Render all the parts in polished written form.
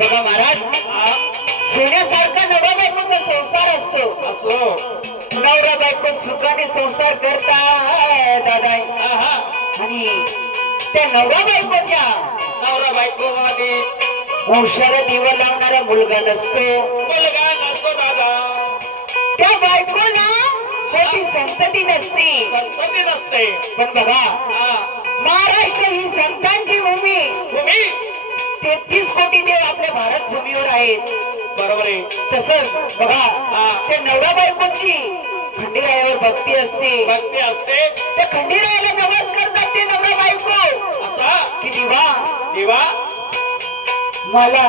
बघा महाराज, सोन्यासारखा नवरा बायकोचा संसार असतो. असो नवरा बायको सुखाने संसार करता दादा. आणि त्या नवरा बायकोच्या नवरा बायको मध्ये वंशाला दिवा लावणारा मुलगा नसतो. मुलगा नसतो दादा. त्या बायकोला मोठी संतती नसते. संतती नसते. पण बघा, हा. महाराष्ट्र ही संतांची भूमी. तुम्ही 33 कोटी देव आपल्या भारत भूमीवर आहेत. बरोबर आहे. तसंच बघा, त्या नवरा बायकोची खंडेरायावर भक्ती असते. भक्ती असते. त्या खंडेरायाला नवस करतात ते नवरा बायको असा की दिवा दिवा मला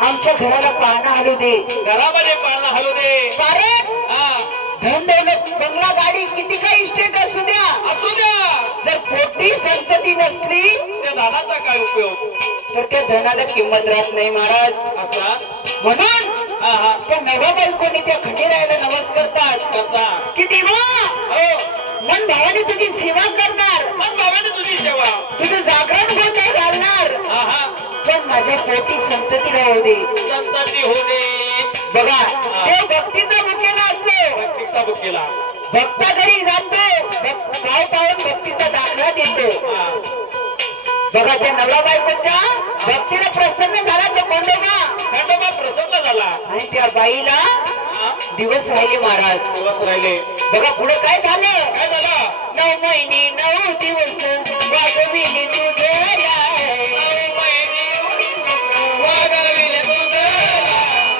आमच्या घराला पाहणं आलो दे. घरामध्ये पाळणा हलू दे. कारण हा. धन दौलत बंगला गाडी किती काही इस्टेट असू द्या, असू द्या. जर पोटी संतती नसली त्या दानाचा काय उपयोग. तर त्या धनाला किंमत राहत नाही महाराज. असा म्हणून हा हा त्या नवरा बायकोनी त्या खंडेरायाला नवस करतात करता. की देवा हो. मन भावाने तुझी सेवा करणार, मग बाबाने तुझी सेवा. तुझं जागरण गोंधळ घालणार, हा हा पण माझ्या पोटी संतती राहू दे. संतती होऊ दे. बघा, देव भक्तीचा मुख्याला असतो. भक्तीचा बुकेला. भक्ता घरी जातो, भाव पाहून भक्तीचा दाखला देतो. हा. बघा, त्या नवरा बायकोच्या भक्तीला प्रसन्न झाला तो खंडोबा. खंडोबा प्रसन्न झाला. आणि त्या बाईला हा. दिवस राहिले महाराज. दिवस राहिले. बघा पुढे काय झालं. काय झालं. 9 महिने 9 दिवस वागविले तुझे लाय.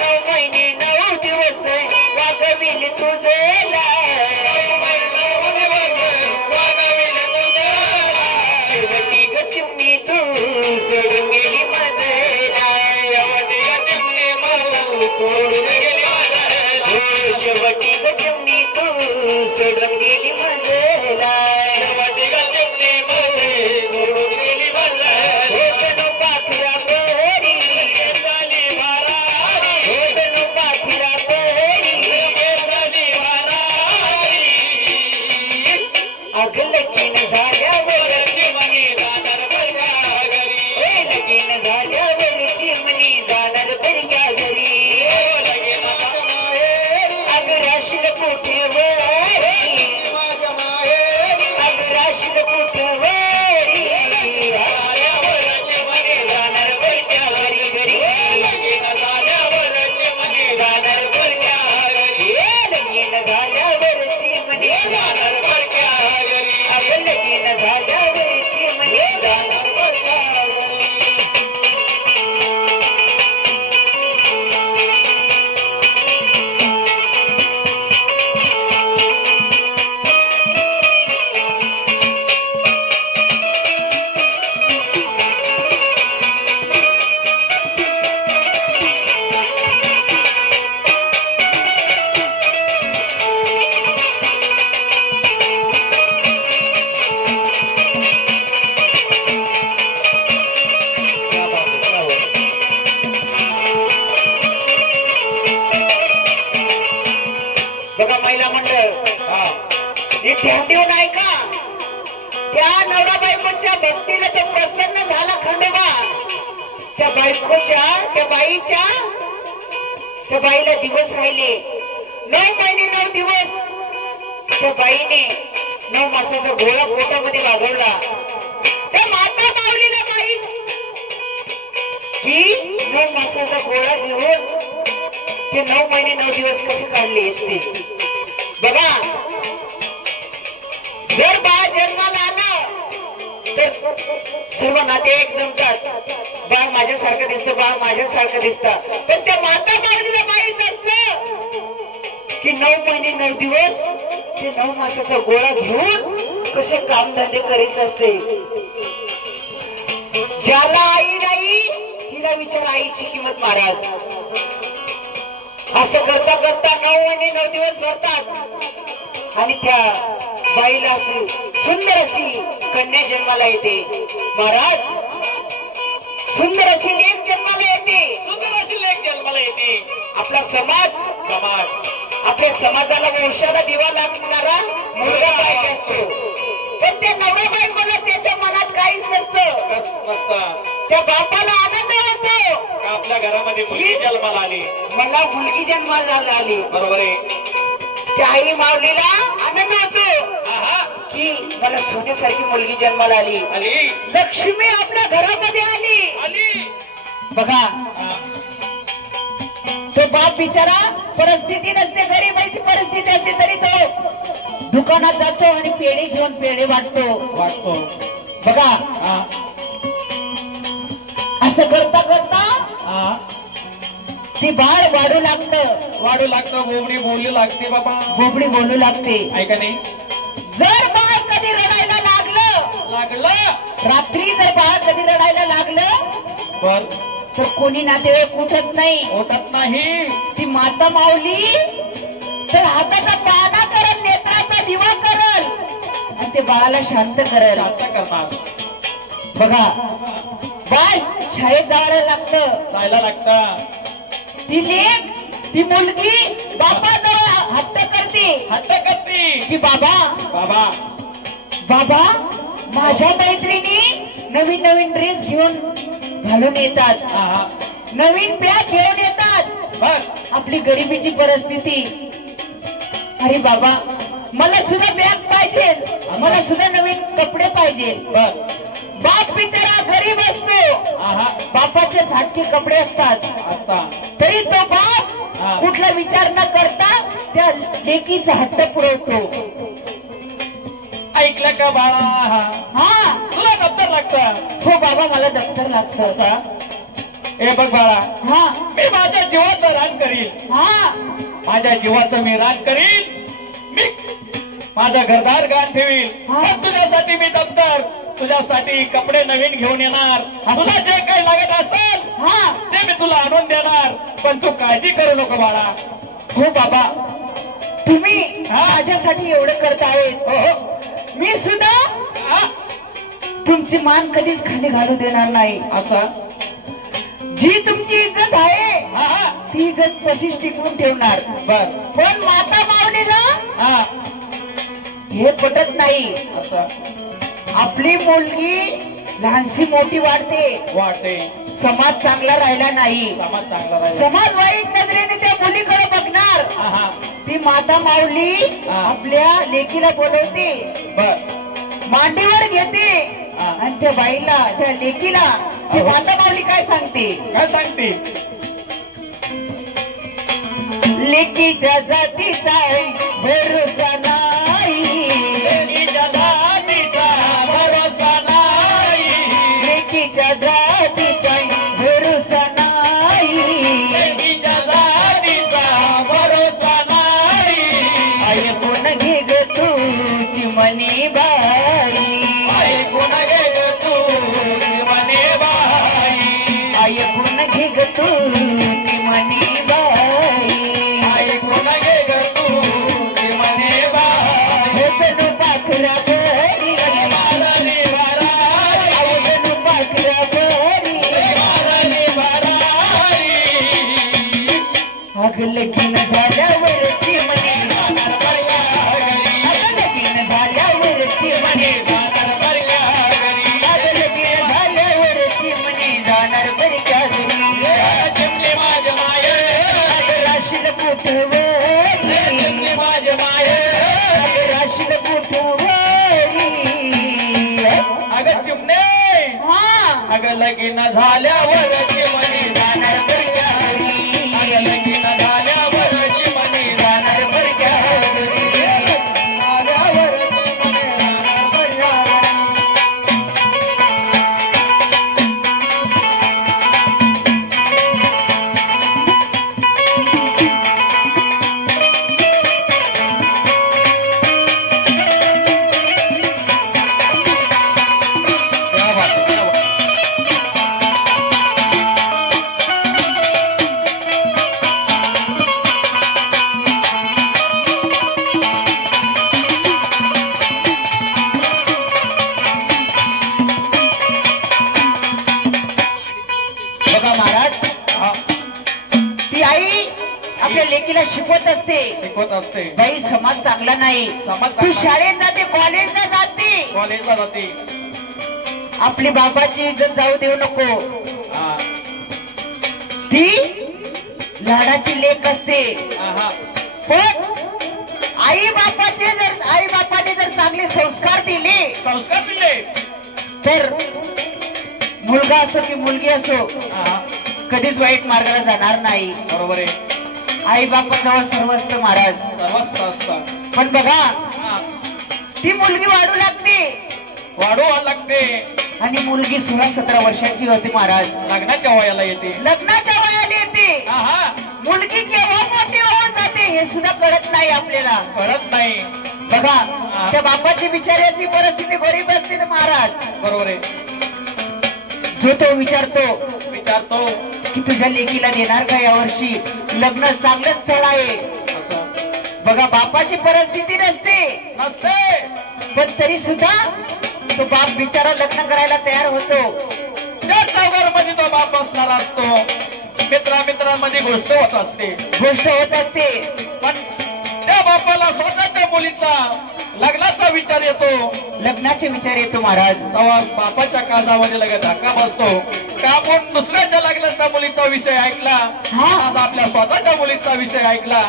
9 महिने 9 दिवस वागविले तुझे लाय. शेवटी ग चिमणी तू सोडून गेली माझे लाय. शेवटी ग चिमणी तू सोडून गेली माझे लाय. हो जणू पाखरा पोरी, हो जणू पाखरा पोरी, अग लगीन झाल्यावर लगीन झाल्यावर चिमणी जाणार बरक्या घरी. अग राशील कुठेवरी, अग राशील कुठेवरी, जाणार बरक्या घरी घरी, जाणार बरक्या घरी. लगीन झाल्यावर चिमणी जाणार बरक्या घरी. अग लगीन झाल्यावर चिमणी जाणार बरक्या घरी. बघा महिला मंडळ, हा. हे ध्यान देऊन ऐका. त्या नवरा बायकोच्या भक्तीला तो प्रसन्न झाला खंडोबा. त्या बायकोच्या त्या बाईला दिवस राहिले 9 महिने 9 दिवस. त्या बाईने 9 मासाचा गोळा पोटामध्ये वागवला. त्या माता माऊलीला माहीत की 9 मासाचा गोळा घेऊन ते 9 महिने 9 दिवस कसे काढले असते. बघा, जर बाळ जन्माला आलं तर सर्व नातेवाईक जमतात. बाळ माझ्यासारखं दिसतं, बाळ माझ्यासारखं दिसतं. पण त्या माता माऊलीला माहित असतं की 9 महिने 9 दिवस ते 9 मासाचा गोळा घेऊन कसे कामधंदे करीत असते. ज्याला आई नाही तिला विचार आईची किंमत महाराज. असं करता करता 9 महिने 9 दिवस भरतात आणि त्या बाईला अशी सुंदर अशी कन्या जन्माला येते महाराज. सुंदर अशी लेक जन्माला येते. सुंदर अशी लेक जन्माला येते. आपला समाज आपल्या समाजाला वंशाला दिवा लागणारा मुलगा पाहिजे असतो. पण त्या नवरा बायकोला त्याच्या मनात काहीच नसतं. नसता. त्या बापाला आनंद होतो आपल्या घरामध्ये मुलगी जन्माला आली. मला मुलगी जन्माला आली. बरोबर आहे. त्या आई माऊलीला आनंद होतो आहा, की मला सोन्यासारखी मुलगी जन्माला आली. आली लक्ष्मी आपल्या घरामध्ये आली. आली. बघा हा, तो बाप बिचारा परिस्थिती नसते, गरीबाची परिस्थिती असते तरी तो दुकानात जातो आणि पेढे घेऊन पेढे वाटतो. वाटतो. बघा हा, असं करता करता हा. ती बाळ वाढू लागतं. वाढू लागतं, बोबडी बोलू लागते बाबा. बोबडी बोलू लागते. ऐका नाही जर बाळ कधी रडायला लागलं, लागलं. रात्री जर बाळ कधी रडायला लागलं बर तर कोणी नातेवाईक उठत नाही. होतात नाही. ती माता माऊली तर हाताचा पाना करल, नेत्राचा दिवा करल आणि ते बाळाला शांत करल. शांत करणार. बघा बाळ शाळेत जायला लागतं. जायला लागतं. ती लेक ती मुलगी बापाजवळ हट्ट करते हट्ट करते की बाबा बाबा. बाबा माझ्या मैत्रिणी नवीन नवीन ड्रेस घेऊन घालून येतात, हा, हा. नवीन बॅग घेऊन येतात. बर आपली गरिबीची परिस्थिती. अरे बाबा मला सुद्धा बॅग पाहिजे, मला सुद्धा नवीन कपडे पाहिजे. बर. बाप बिचारा गरीब असतो, आहा, बापाचे फाटके कपडे असतात, असता. तरी तो हा. बाप कुठला विचार न करता त्या लेकीचा हट्ट पुरवतो. ऐकलं का बाळा? हा. हा तुला दप्तर लागतं. हो बाबा मला दप्तर लागतं. असा ए बघ बाळा, हा मी माझ्या जीवाचं रान करील. हा माझ्या जीवाचं मी रान करील. मी माझं घरदार गाण ठेवील. हा. पण तुझ्यासाठी मी दप्तर, तुझ्यासाठी कपडे नवीन घेऊन येणार. तुला जे काही लागत असेल हा ते मी तुला आणून देणार. पण तू काळजी करू नको बाळा. हो बाबा तुम्ही हा. माझ्यासाठी एवढं करतायत. हो हो. मी सुद्धा हा. तुमची मान कधीच खाली घालू देणार नाही. असा जी तुमची इज्जत आहे हा, हा. ती इज्जत तशीच टिकवून ठेवणार. बर. पण माता माऊलीला हा. हे पटत नाही. असा आपली मुलगी लहानशी मोठी वाढते, वाटते. समाज चांगला राहिला नाही, समाज चांगला राहील. समाज वाईट नजरेने त्या मुलीकडे बघणार. हा. ती माता माऊली हा. आपल्या लेकीला बोलवते, बर. मांडीवर घेते हा. आणि त्या बाईला त्या लेकीला ती अहो. माता माऊली काय सांगते? काय सांगते? लेकीच्या जातीचा भरोसा नाही, लेकीच्या जातीचा भरोसा नाही. लेकीच्या जातीचा भरोसा नाही. लेकीच्या जातीचा भरोसा नाही. ऐकून घे ग तुझी मनी बाई, ऐकून घे तू मने बाई. ऐकून घे ग तुझी मनी बाई. ऐकून घे तू मने बाई. हे जणू पाखरा घरी, वाराने वाराई. अहो जणू पाखरा घरी. वाराने वाराई. अग लगीन झाल्यावरची म्हणे जाणार बरया घरी. अग लगीन झाल्यावरची म्हणे जाणार बरया घरी. अग लगीन झाल्यावरची म्हणे जाणार बरी का घरी. चिमणी माझ माये. अग राशील कुठवरी, चिमणी माझ माये. अग राशील कुठवरी. अगं चिमणे, हा अगं लगीन झाल्यावर चिमणी जाणार बरया घरी. अगं लगीन झाल्यावर चिमणी जाणार बरया घरी. झाल्यावर चिमणी जाणार बरया घरी. क्या बात है, क्या बात है. बघा महाराज, हा, ती आई आपल्या लेकीला शिकवत असते, शिकवत असते. बाई समाज चांगला नाही, समाज तू चांगला शाळेत जाते, कॉलेजला जाते, कॉलेजला जाते. आपली बाबाची इज्जत जाऊ देऊ नको. हा. ती लाडाची लेक असते. आहा. पण आई बापाने जर चांगले संस्कार दिले संस्कार दिले. तर मुलगा असो की मुलगी असो आहा. कधीच वाईट मार्गाला जाणार नाही. बरोबर आहे. आई बापाजवळ सर्व असतं महाराज. सर्वस्त असतं. पण बघा हा. ती मुलगी वाढू लागते वाढवा लागते. आणि मुलगी 16-17 वर्षाची होते महाराज. लग्नाच्या वयाला येते. लग्नाच्या वयाला येते. आहा. मुलगी केव्हा मोठी होऊन जाते हे सुद्धा कळत नाही आपल्याला. कळत नाही. बघा त्या बापाची बिचाऱ्याची परिस्थिती गरीब असते ना महाराज. बरोबर आहे. जो तो विचारतो विचारतो की तुझ्या लेकीला देणार का यावर्षी लग्न चांगलं स्थळ आहे. असं बघा बापाची परिस्थिती नसते नसते. पण तरी सुद्धा तो बाप बिचारा लग्न करायला तयार होतो. ज्या चौघांमध्ये तो बाप असणार असतो मित्रांमध्ये गोष्ट होत असते. गोष्ट होत असते. पण त्या बापाला स्वतःच्या मुलीचा लग्नाचा विचार येतो. लग्नाचे विचार येतो महाराज. तेव्हा बापाच्या काळजामध्ये लगेच धक्का बसतो का आपण दुसऱ्याच्या लग्नाच्या मुलीचा विषय ऐकला. हा. आज आपल्या स्वतःच्या मुलीचा विषय ऐकला.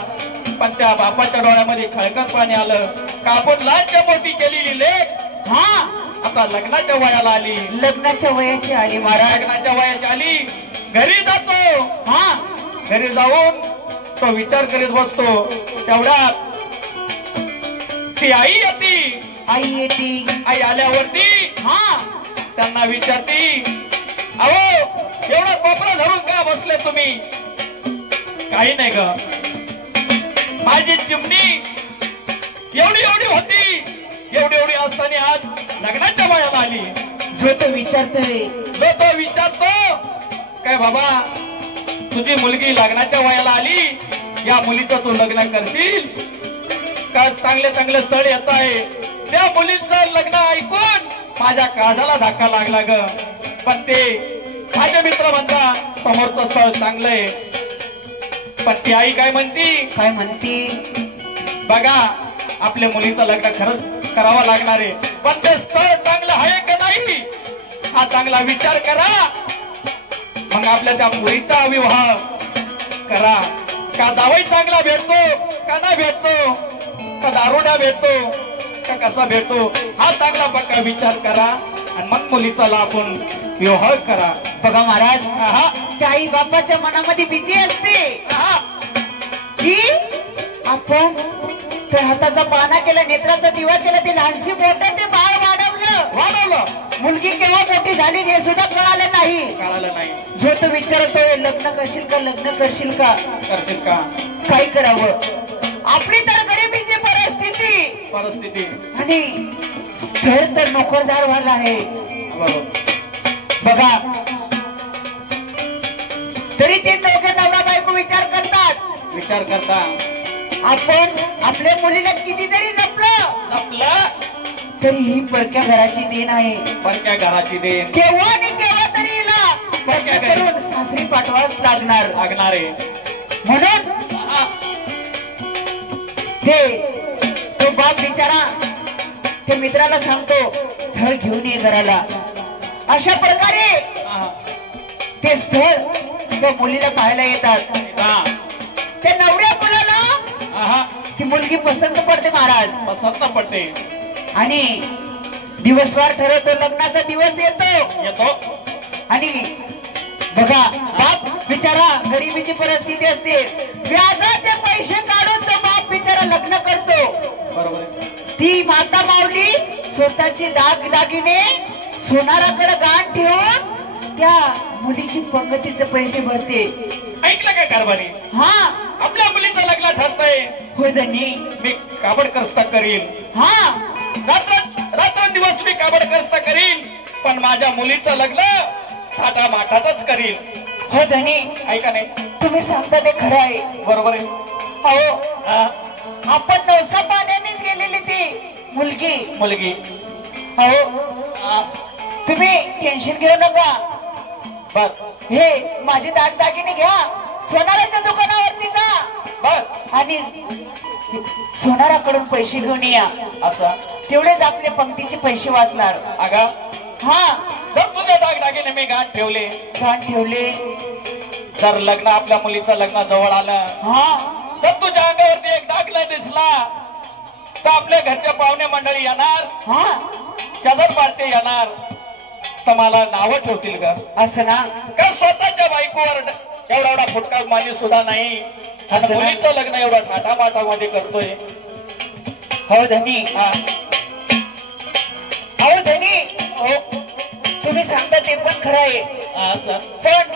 पण त्या बापाच्या डोळ्यामध्ये खळखळ पाणी आलं का आपण लहानच्या मोठी केलेली लेक हा आता लग्नाच्या वयाला आली. लग्नाच्या वयाची आली महाराज. लग्नाच्या वयाची आली. घरी जातो. हा घरी जाऊन तो विचार करीत बसतो. तेवढ्यात ती आई येते. आई येते. आई आल्यावरती हा त्यांना विचारती अहो एवढा कोपरा धरून का बसले तुम्ही. काही नाही ग माझी चिमणी एवढी होती. एवढी असताना आज लग्नाच्या वयाला आली. जो तो विचारतोय तो विचारतो काय बाबा तुझी मुलगी लग्नाच्या वयाला आली. या मुलीचं तू लग्न करशील का. चांगले स्थळ येत आहे. त्या मुलीचं लग्न ऐकून माझ्या काळजाला धक्का लागला ग. पण ते माझे मित्र म्हणता समोरचं स्थळ चांगलंय. पण ती आई काय म्हणती बघा आपल्या मुलीचं लग्न खरंच करावं लागणार आहे. पण ते स्थळ चांगलं आहे का नाही हा चांगला विचार करा. मग आपल्या त्या मुलीचा विवाह करा. का जावई चांगला भेटतो का नाही भेटतो का दारुड्या भेटतो का कसा भेटतो हा चांगला पक्का विचार करा आणि मग मुलीचा आपण विवाह करा. बघा महाराज आहा. त्या आई बापाच्या मनामध्ये भीती असते आहा. की आपण त्या हाताचा पाना केला नेत्राचा दिवा केला ते लहानशी मोठं ते बाळ वाढवलं. मुलगी केव्हा मोठी झाली हे सुद्धा कळालं नाही. कळालं नाही. जो तो विचारतोय लग्न करशील करशील का काय करावं. आपली तर गरिबीची परिस्थिती आणि स्थळ तर नोकरदार वाला आहे. बघा तरी ते दोघे नवरा बायको विचार करता आपण आपल्या मुलीला किती जरी जपलं तरी ही परक्या घराची देण आहे. परक्या घराची देण केव्हा आणि केव्हा तरी हिला परक्या करून सासरी पाठवाच लागणार आहे. म्हणून तो बाप बिचारा ते मित्राला सांगतो स्थळ घेऊन ये घराला. अशा प्रकारे ते स्थळ त्या मुलीला पाहायला येतात. त्या नवऱ्या मुलाला ती मुलगी पसंत पडते महाराज. पसंत पडते आणि दिवसवार ठरवतो. लग्नाचा दिवस येतो आणि बघा बाप बिचारा गरिबीची परिस्थिती असते. व्याजाचे पैसे काढून तो बाप बिचारा लग्न करतो. बरोबर. ती माता माऊली स्वतःची दागिने सोनाराकडे गाण ठेवून त्या मुलीची पंगतीचे पैसे भरते. ऐकलं काय कारभारी. हा आपल्या मुलीचं लग्न ठरतंय. होय धनी मी काबड करस्ता करील. हा रात्र दिवस मी काबड करस्ता करील. पण माझ्या मुलीचं लग्न थाटा माठातच करील. हो धनी ऐका नाही तुम्ही सांगता ते खरं आहे. बरोबर आहे. अहो आपण नवसा पाण्यानेच गेलेली ती मुलगी. अहो तुम्ही टेन्शन घेऊ नका. बर हे माझे दागदागिने घ्या सोनाराच्या दुकानावरती जा बर आणि सोनाराकडून पैसे घेऊन या. असा तेवढेच आपले पंक्तीचे पैसे वाचणार. अगा हा जर तुझे दागदागिने मी गाठ ठेवले गाण ठेवले जर लग्न आपल्या मुलीचं लग्न जवळ आलं हा तर तुझ्या अंगावरती एक डाग नाही दिसला तर आपल्या घरच्या पाहुणे मंडळी येणार, हा शेजारपारचे येणार तर मला नावं ठेवतील का? असं ना. का स्वतःच्या बायकोवर एवढा एवढा फुटका मानी सुद्धा नाही, असं असं ना? मुलीचं लग्न एवढं थाटामाटामध्ये करतोय. हो धनी, हा, हो धनी, हो तुम्ही सांगता ते पण खरं आहे. अच्छा. पण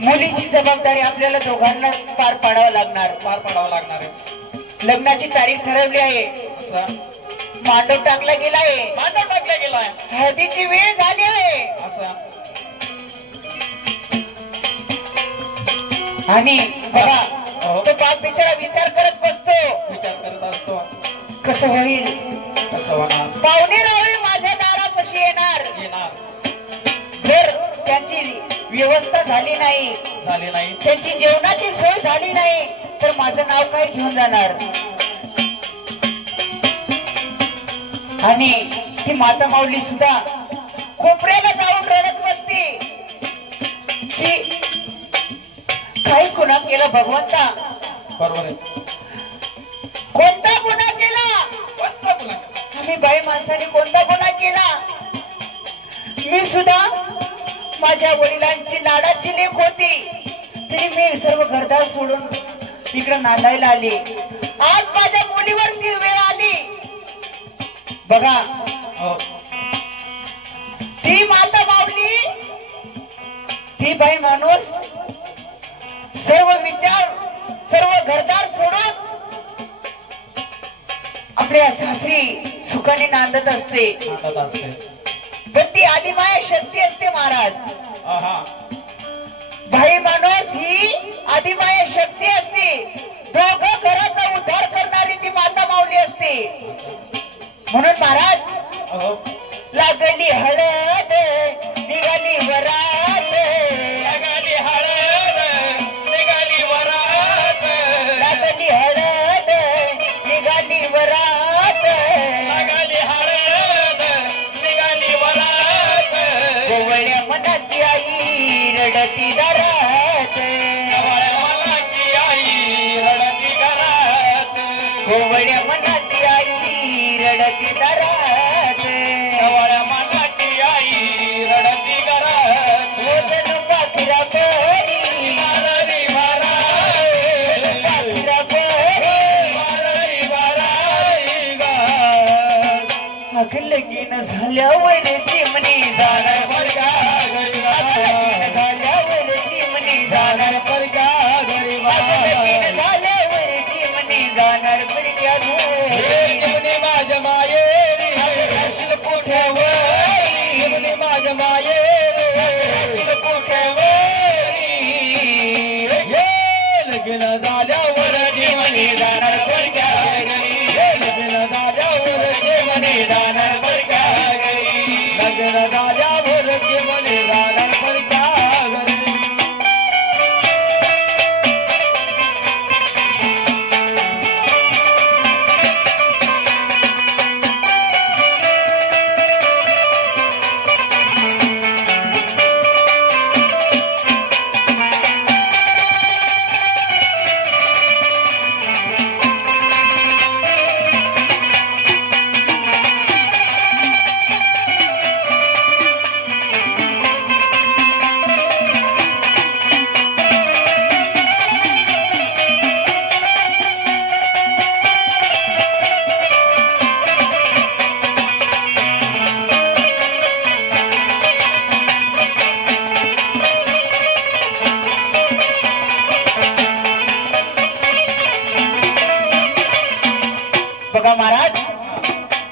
मुलीची जबाबदारी आपल्याला दोघांना पार पाडावं लागणार. पार पाडावं लागणार आहे. लग्नाची तारीख ठरवली आहे, असं मांडव टाकला गेलाय, मांडव टाकला गेलाय, हळदीची वेळ झाली आहे. असं आणि बघा हो. तो बाप बिचारा विचार करत बसतो, विचार करत असतो कसं होईल, कसं होणार, पाहुणे रावळे माझ्या दारापाशी येणार, येणार जर त्यांची व्यवस्था झाली नाही, झाली नाही त्यांची जेवणाची सोय झाली नाही तर माझं नाव काय घेऊन जाणार. आणि ती माता माऊली सुद्धा कोपऱ्याला जाऊन रडत बसते की काही गुन्हा केला भगवंता, बरोबर आहे. कोणता गुन्हा केला, कोणता तुला आम्ही बाई माणसाने कोणता गुन्हा केला. मी सुद्धा माझ्या वडिलांची लाडाची लेक होती, तरी मी सर्व घरदार सोडून इकडे नांदायला आली. आज माझ्या मुलीवर ती वेळ आली. बघा हो. ती माता माऊली, ती बाई माणूस सर्व विचार सर्व घरदार सोडून आपल्या सासरी सुखाने नांदत असते. नांदत असते. पण ती आदिमाया शक्ती असते महाराज. आहा. बाई माणूस ही आदिमाया शक्ती असते. दोघं घराचा उद्धार करणारी ती माता माऊली असते. म्हणून महाराज हो. लागली हळद निघाली वरात, निघाली हळद निघाली वरात, लागली हळद निघाली वरात, निघाली हळद निघाली वरात, कोवळ्या मनाची आई रडती दारात, गवाळ्या मनाची आई रडती घरात, कोवळ्या मनाची आई रडती दारात, गवाळ्या मनाची आई रडती घरात, जणू पाखरा परी माररी माराई, पाखरा परी माररी माराई ग. अग लगीन झाल्यावर चिमणी जाणार परगा घरी अग लगीन गा. झाल्यावर चिमणी जाणार परगा घरी अग लगीन गा. झाल्यावर चिमणी जाणार परक्या घरी. चिमणी माझ्या मायेरी राशील कोठ्यावरी, चिमणी माझ्या मायेरी राशील कोठ्यावरी, हे लगीन झाल्यावर चिमणी जाणार परक्या घरी, हे लग्न झाल्यावर चिमणी जाणार परक्या घरी, लग्न झाल्यावर चिमणी जाणार परक्या घरी. बघा महाराज,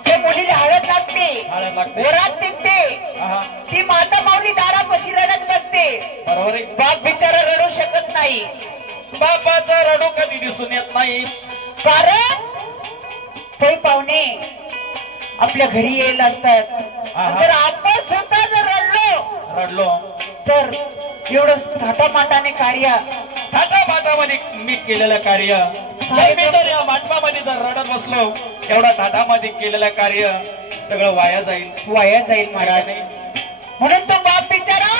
त्या मुलीला हळद लागते, हळद लागते. वरात निघते, आहा. ती माता माऊली दारापाशी रडत बसते. बरोबर आहे. बाप बिचारा रडू शकत नाही, बापाचं रडू कधी दिसून येत नाही. कारण काही पाहुणे आपल्या घरी येईल असतात. आहा. जर आपण स्वतः जर रडलो रडलो तर एवढं थाटामाटाने कार्य थाटामाटामध्ये मी केलेलं कार्य, काय मी जर या माटपामध्ये जर रडत बसलो, एवढा थाटामध्ये केलेलं कार्य सगळं वाया जाईल. वाया जाईल महाराज. म्हणून तो बाप बिचारा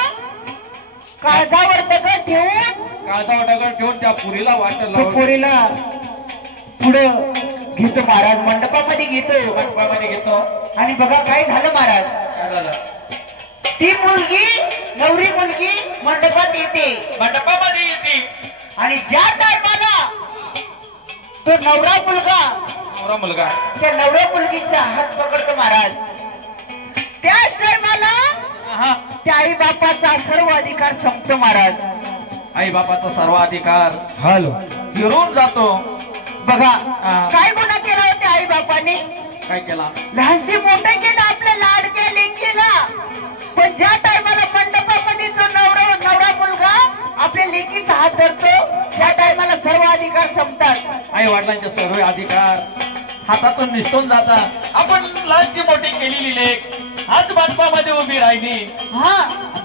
काळजावर दगड ठेवून काळजावर दगड ठेवून त्या पुरीला वाट तो लावून पोरीला पुढं घेतो महाराज, मंडपामध्ये घेतो. मंडपामध्ये घेतो. आणि बघा काय झालं महाराज, काय झालं? ती मुलगी नवरी मुलगी मंडपात येते मंडपामध्ये येते आणि ज्या टायमाला तो नवरा मुलगा नवरा मुलगा त्या नवऱ्या मुलगीचा हात पकडतो महाराज, त्याच टायमाला हा त्या आई बापाचा सर्व अधिकार संपतो महाराज. आई बापाचा सर्व अधिकार हॅलो फिरून जातो. बघा हा. काय गुन्हा केला होता आई बापाने, काय केला? लहानशी मोठं केलं आपल्या लाडक्या लेकीला, पण ज्या टायमाला मंडपामध्ये तो नवरा मुलगा आपल्या लेकीचा हात धरतो त्या टायमाला सर्व अधिकार संपतात. आई वडिलांचे सर्व अधिकार हातातून निसटून जातात. आपण लहानची मोठी केलेली लेख आज मंडपामध्ये उभी राहिली, हा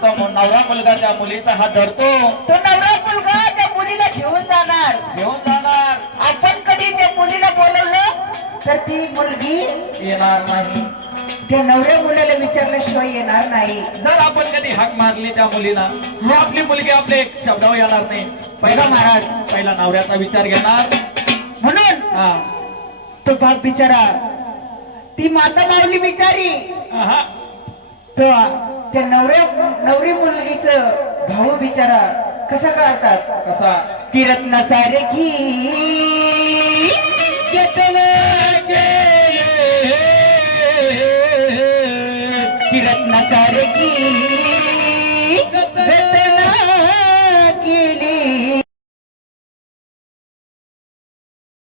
तो नवरा मुलगा त्या मुलीचा हात धरतो, तो नवरा मुलगा त्या मुलीला घेऊन जाणार. घेऊन जाणार. आपण कधी त्या मुलीला बोलवलं तर ती मुलगी येणार नाही. त्या नवऱ्या मुलाला विचारल्याशिवाय येणार नाही. जर आपण कधी हाक मारली त्या मुलीला, मग आपली मुलगी आपले एक शब्दावर येणार नाही. पहिला महाराज पहिला नवऱ्याचा विचार घेणार. म्हणून हा तो बाप बिचारा, ती माता माऊली बिचारी, हा तो त्या नवरी मुलगीच भाऊ बिचारा कसा काढतात, कसा ती रत्न सारे की ती रत्न सारे की